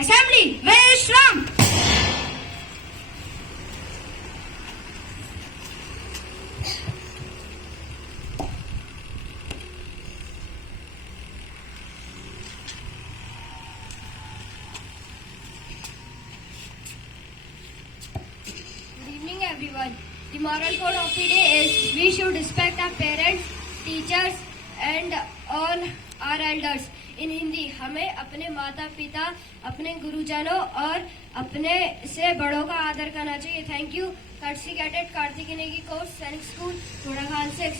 Assembly, Vishram! Good evening, everyone. The moral code of the day is we should respect our parents, teachers and all our elders. इन हिंदी हमें अपने माता पिता, अपने गुरुजनों और अपने से बड़ों का आदर करना चाहिए. Thank you. कर्सी cadet Kartik Negi course Sainik school Ghorakhal 6.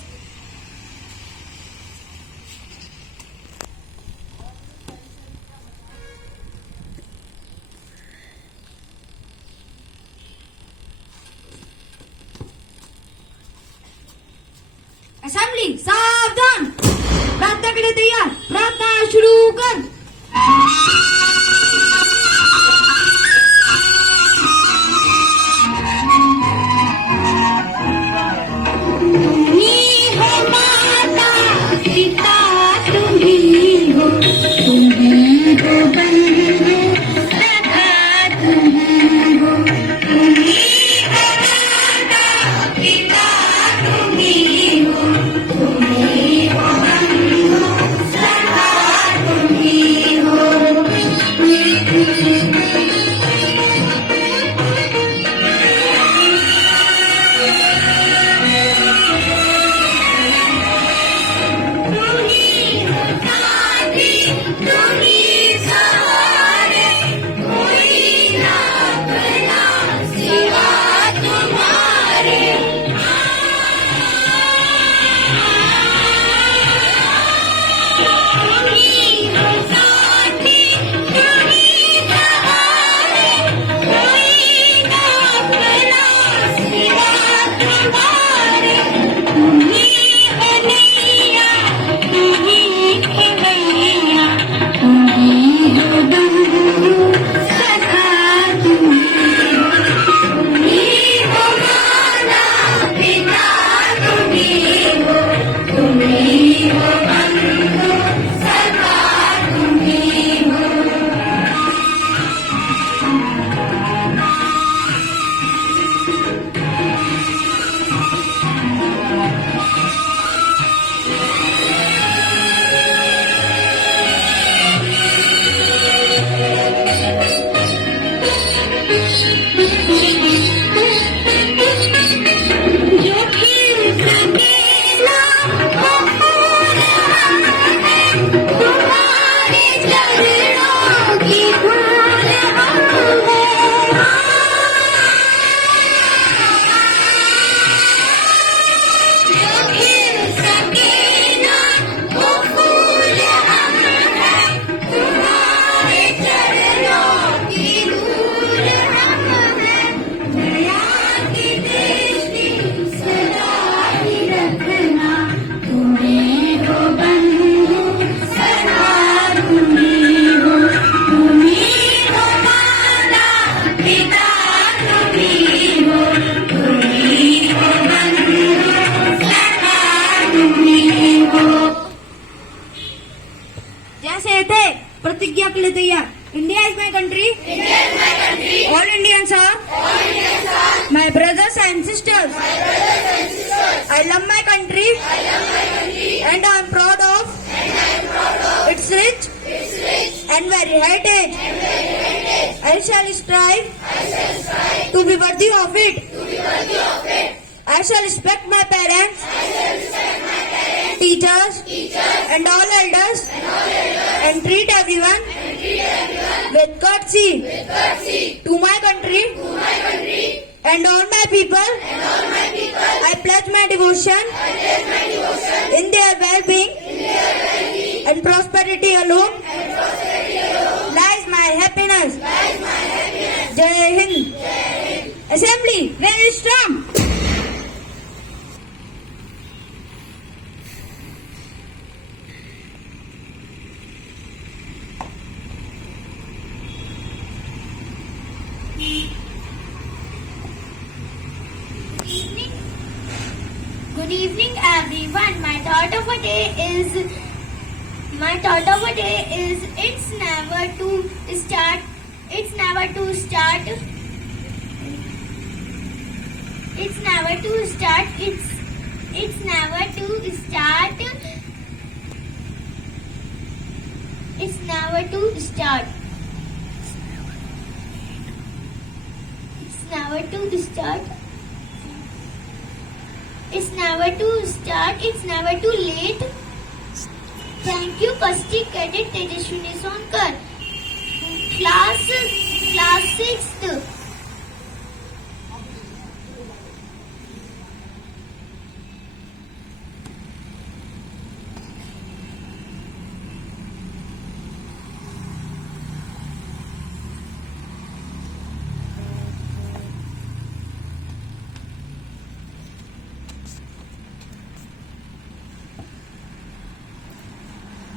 Assembly सावधान. प्रार्थना के लिए तैयार. प्रार्थना शुरू कर. जैसे थे प्रतिज्ञा के लिए तैयार. India is my country. All Indians are my brothers and sisters. I love my country and I am proud of its rich and very heritage. I shall strive to be worthy of it. I shall respect my parents, teachers, and all elders, and treat everyone with courtesy to my country and all my people. I pledge my devotion in their well-being and prosperity alone lies my happiness. Jai Hind. Assembly, very strong. everyone. My thought of a day is it's never to start. It's never to start. It's never to start. It's never to start. It's never to start. It's never to start. It's never to start. It's never too late. Thank you, Kasti Cadet Tejashwini Sonkar. Class 6th.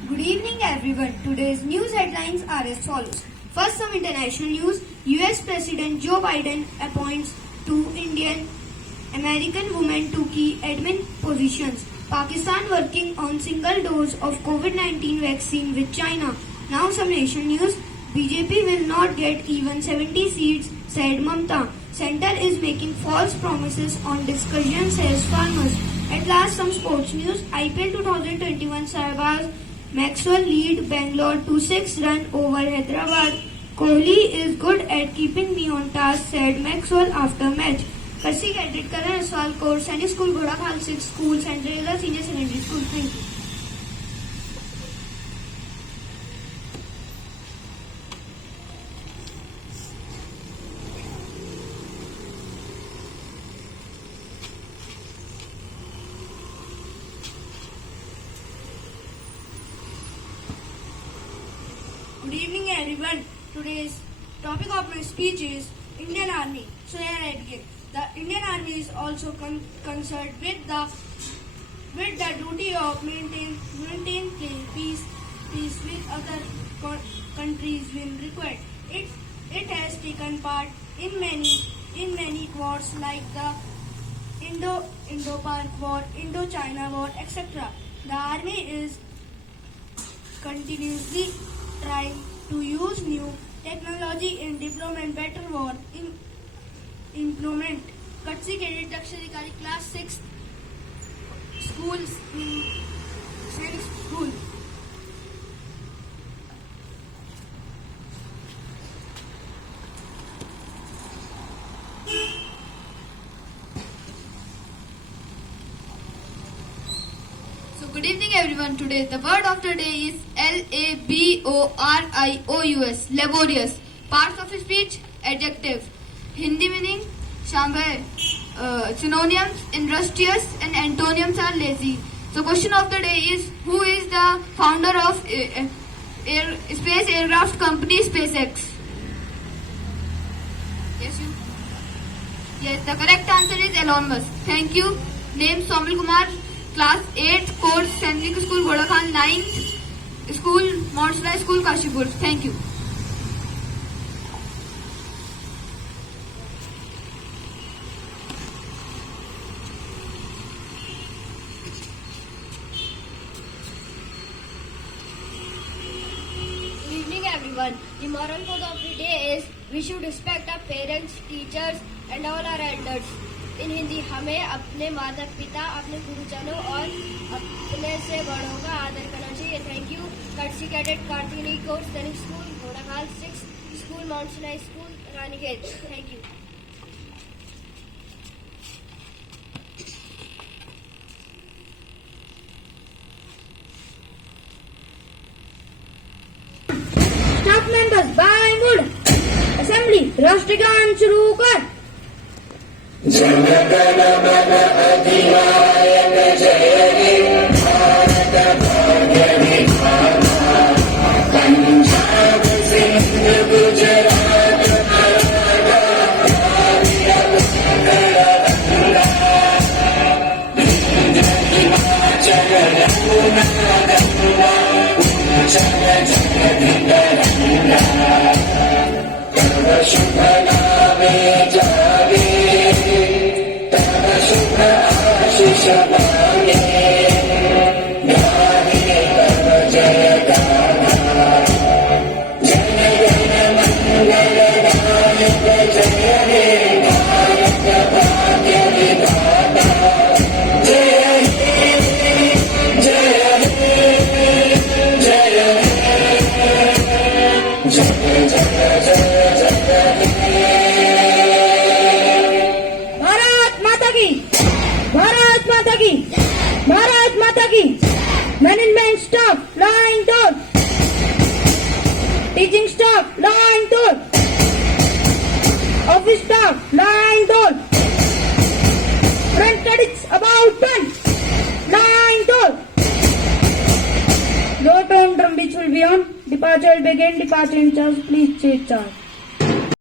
Good evening, everyone. Today's news headlines are as follows. First, some international news. US President Joe Biden appoints two Indian American women to key admin positions. Pakistan working on single dose of COVID-19 vaccine with China. Now, some nation news. BJP will not get even 70 seats, said Mamta. Center is making false promises on discussion, says farmers. At last, some sports news. IPL 2021 Sarbaz Maxwell lead Bangalore to 6-run over Hyderabad. Kohli is good at keeping me on task, said Maxwell after match. Percy Cadet Karan Aswal Court, Sainik School, Godakhal 6 School, Centrala Senior Secondary School. Thank you. Good evening, everyone. Today's topic of my speech is Indian Army. So here I begin. The Indian Army is also concerned with the duty of maintain peace with other countries when required. It has taken part in many wars like the Indo-Pak War, Indo-China War, etc. The army is continuously trying to use new technology in deployment better war implement. Katsi Cadet Dakshadikari class 6 schools in Sainik School. So good evening everyone. Today the word of the day is laborious, laborious. Parts of speech, adjective. Hindi meaning Shanghai. Synonyms, industrious and antonyms are lazy. So question of the day is, who is the founder of space aircraft company SpaceX? Yes, you. Yes, the correct answer is Elon Musk. Thank you. Name Somil Kumar. Class 8 course Sainik School, Godakhal 9th School, Monsla School, Kashipur. Thank you. Good evening, everyone. The moral code of the day is we should respect our parents, teachers, and all our elders. इन हिंदी हमें अपने माता पिता, अपने गुरुजनों और अपने से बड़ों का आदर करना चाहिए. Thank you. कर्सी cadet Kartini course Sainik school, Ghorakhal 6 school, Mount Sinai school, Ranikhet. Thank you. Staff members, by mood. Assembly, राष्ट्रगान शुरू कर. जनगण मन अधिनायक जय हे भारत भाग्य विधाता पंजाब सिंध गुजरात कर्नाटक द्राविड़ उत्कल गंगा विंध्य हिमाचल यमुना गंगा उच्चल जगधि तरंगा तव शुभ नामे जागे शुभ आशीष मांगे staff, line 2. Office staff, line 2. Front cadets, about 10. Line 2. Low tone drum beats will be on. Departure will begin. Departure in charge. Please take charge.